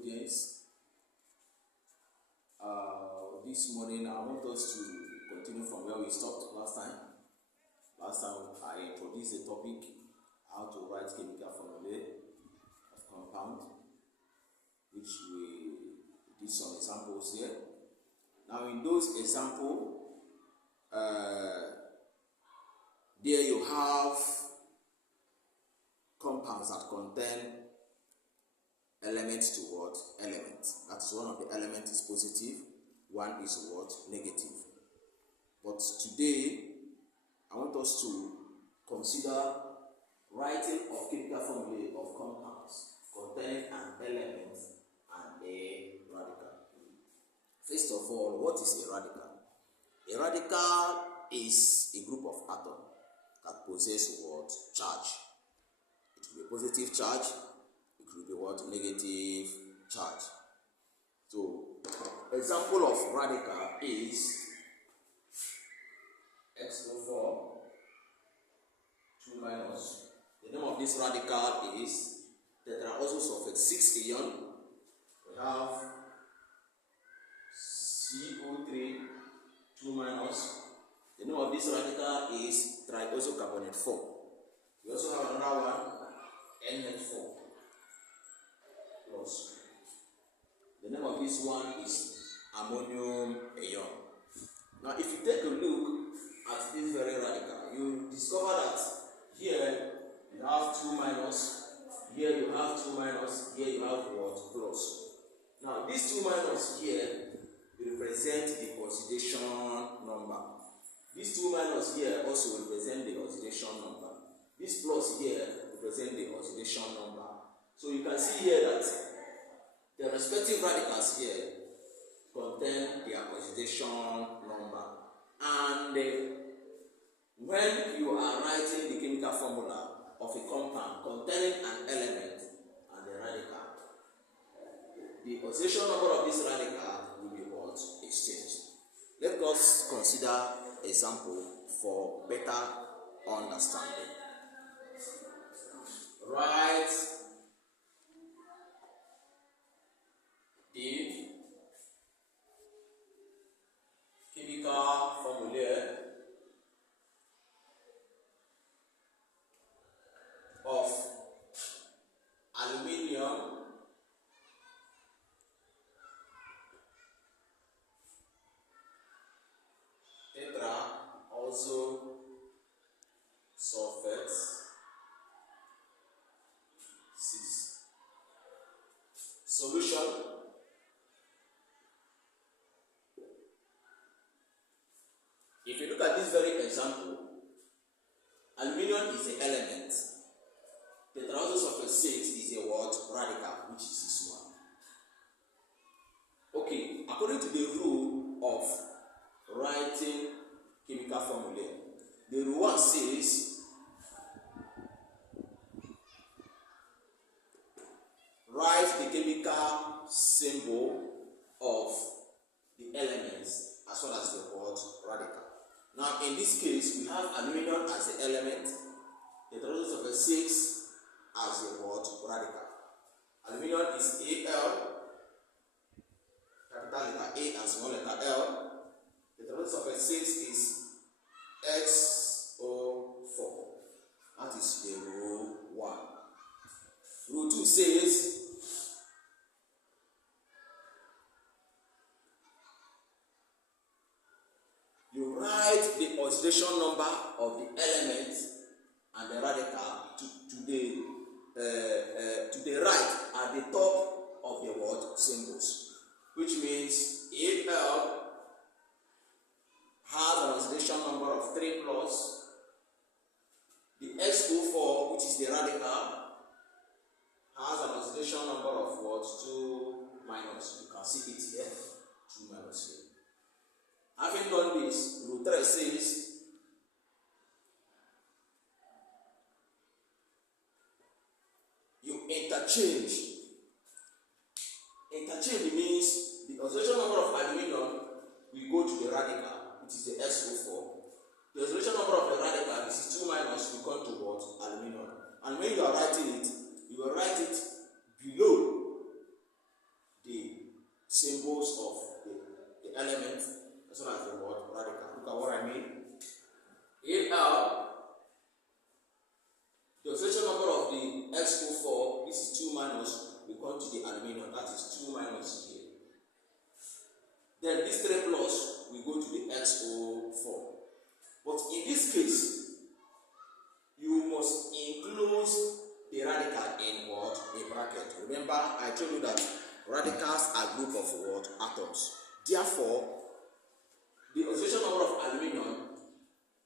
audience. This morning I want us to continue from where we stopped last time. Last time I introduced the topic, how to write chemical formulae of compound, which we did some examples here. Now in those examples, there you have compounds that contain elements to what? Elements. That is, one of the elements is positive, one is what? Negative. But today, I want us to consider writing of chemical formulae of compounds containing an element and a radical. First of all, what is a radical? A radical is a group of atoms that possess what? Charge. It will be a positive charge, it will be what? Negative charge. So, example of radical is X04 2 minus. The name of this radical is tetraoxosulfate 6 ion. We have CO3 2 minus. The name of this radical is triisocarbonate 4. We also have another one, NH4 plus. The name of this one is ammonium ion. Now, if you take a look at this very radical, you discover that here you have 2 minus, here you have 2 minus, here you have what? Plus. Now, these 2 minus here represent the oxidation number. These 2 minus here also represent the oxidation number. This plus here represent the oxidation number. So you can see here that the respective radicals here contain their oxidation number. And when you are writing the chemical formula of a compound containing an element and a radical, the oxidation number of this radical will be what? Exchanged. Let us consider example for better understanding. Write the chemical formulae of aluminium tetra also sulfate 6. Solution. If you look at this very example, aluminium is the element. Tetraoxosulfate 6 is a what? Radical, which is this one. Okay, according to the rule of writing chemical formulae, the rule 1 says write the chemical symbol of the elements as well as the word radical. Now, in this case, we have aluminium as the element, tetraoxosulfate 6 as the word radical. Aluminium is Al, capital letter A and small letter L. Tetraoxosulfate 6 is XO4. That is the rule 1. Rule 2 says you write the oxidation number of the element and the radical to the right at the top of the word symbols, which means if L has an oxidation number of 3 plus, the XO4, which is the radical, has an oxidation number of what? 2 minus. You can see it here, 2 minus here. Having done this, rule 3 says you interchange. Interchange means the oxidation number of aluminium will go to the radical, which is the SO4. The oxidation number of the radical, this is 2 minus, will come to what? Aluminium. And when you are writing it, you will write it below bracket. Remember, I told you that radicals are group of what? Atoms. Therefore, the oxidation number of aluminium,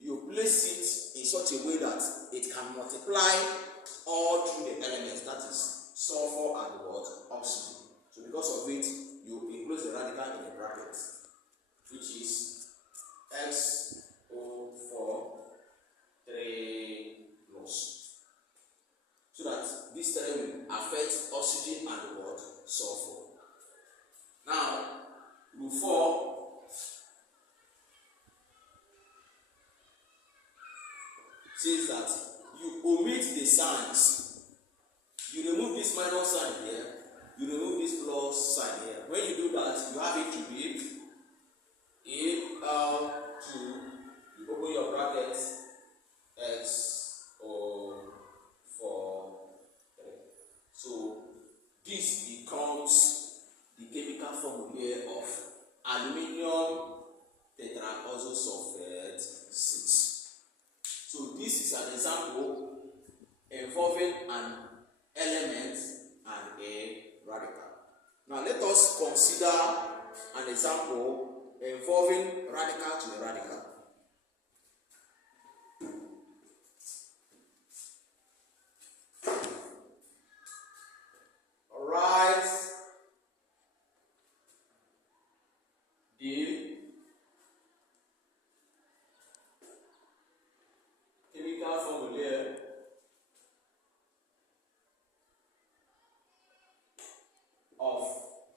you place it in such a way that it can multiply all through the elements, that is sulfur and what? Oxygen. So because of it, you enclose the radical in a bracket, which is XO4 3 plus. So that this term will affect oxygen and what? Sulfur. Now, rule 4 says that you omit the signs. You remove this minus sign here, you remove this plus sign here. When you do that, you have it to be Al2, you open your bracket, XO4 3. So this becomes the chemical formula of aluminium tetraoxosulfate 6. So this is an example involving an element and a radical. Now let us consider an example involving radical to a radical. Write the chemical formula of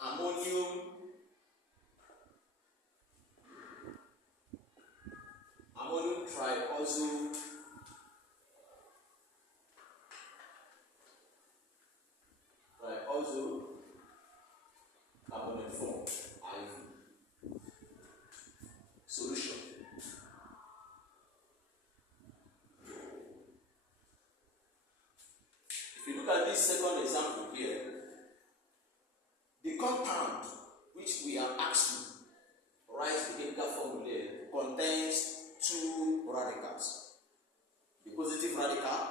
ammonium triazo carbonate form IV solution. If you look at this second example here, the compound which we are asked to write the chemical formula contains two radicals, the positive radical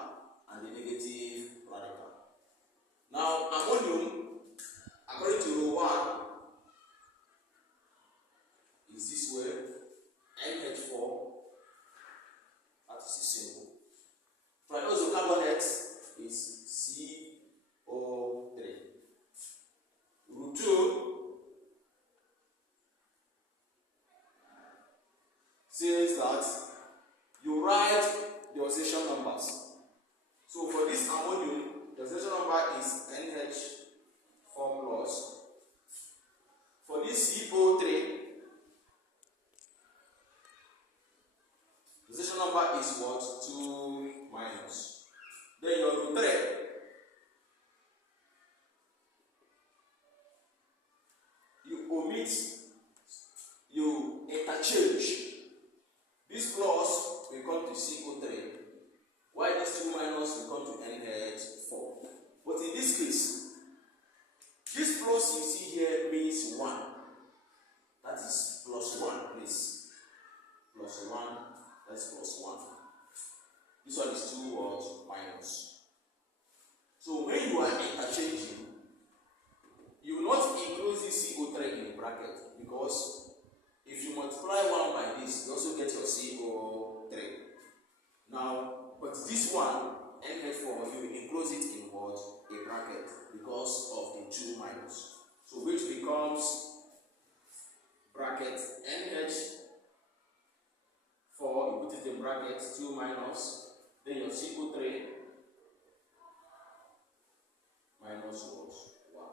and the negative radical. Now, ammonium, according to rule 1, is this way, NH4, that is simple. Triazocarbonate is CO3. Rule 2 says that you write the oxidation numbers. So for this ammonium, the oxidation number is NH4 plus. For this CO3, the oxidation number is what? 2 minus. Then your rule 3, you omit, you interchange. This plus will come to CO3, while this 2 minus will come to NH4. But in this case, this plus you see here means 1. That is plus 1, please. Plus 1, that's plus 1. This one is 2 what? Minus. So when you are interchanging, you will not include this CO3 in the bracket, because if you multiply 1 by this, you also get your CO3. Now, but this one, NH4, you will enclose it in what? A bracket, because of the 2 minus. So which becomes bracket NH4, you put it in bracket, 2 minus, then your CO3 minus what? 1.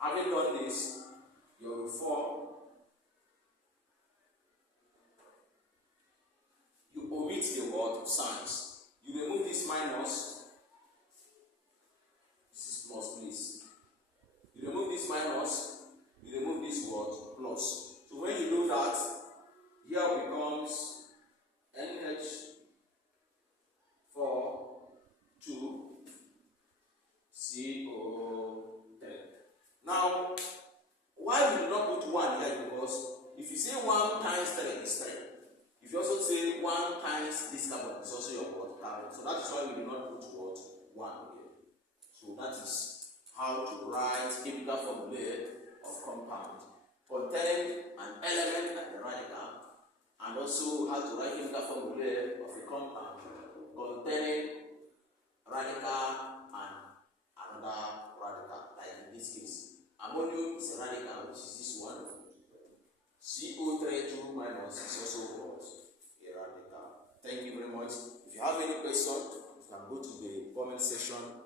Having done this, your rule 4, you omit the word signs. You remove this minus, this is plus, please. You remove this minus, you remove this word plus. So when you do that, here becomes NH4 2 CO3. Now, why we do not put 1 here? Because if you say 1 times 3 is 3. If you also say 1 times this carbon, it's also your word carbon. So that is why we do not put That is how to write chemical formulae of compound containing an element like the radical, and also how to write chemical formulae of a compound containing radical and another radical. Like in this case, ammonium is a radical, which is this one. CO32 minus is also what? A radical. Thank you very much. If you have any question, you can go to the comment section